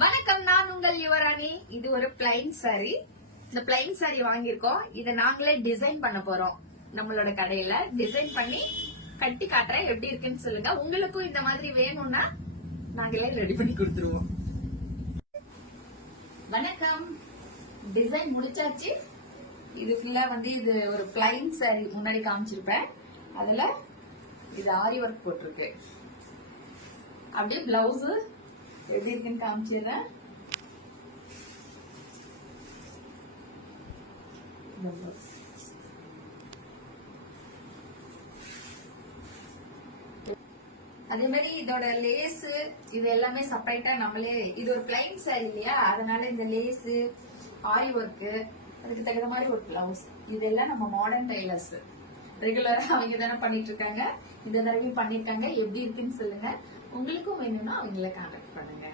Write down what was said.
வணக்கம், நான் உங்கள் யுவராணி. இது ஒரு பிளைன் சாரி. இந்த பிளைன் சாரி வாங்கியிருக்கோம். இதை நாங்களே டிசைன் பண்ண போறோம். நம்மளோட கடையில டிசைன் பண்ணி கட்டி காட்டுறேன். எப்படி இருக்குன்னு சொல்லுங்க. உங்களுக்கும் இந்த மாதிரி வேணும்னா நாங்களே ரெடி பண்ணி கொடுத்துருவோம். வணக்கம், டிசைன் முடிச்சாச்சு. இது ஃபுல்லா இது ஒரு பிளைன் சாரி முன்னாடி காமிச்சிருப்பேன். அதுல இது ஆரி ஒர்க் போட்டிருக்கு. அப்படியே பிளவுஸ் எப்படி இருக்குன்னு காமிச்சிடுறேன். அதே மாதிரி இதோட லேஸ் இது எல்லாமே செப்பரேட்டா நம்மளே, இது ஒரு பிளைன் சாரி இல்லையா, அதனால இந்த லேஸ் ஆரி ஒர்க் அதுக்கு தகுந்த மாதிரி ஒரு பிளவுஸ் இதெல்லாம் நம்ம மாடர்ன் டெய்லர்ஸ் ரெகுலரா அவங்க தானே பண்ணிட்டு இருக்காங்க. இந்த தடவையும் பண்ணிருக்காங்க. எப்படி இருக்குன்னு சொல்லுங்க. உங்களுக்கும் வேணும்னா அவங்கள கான்டாக்ட் பண்ணுங்க.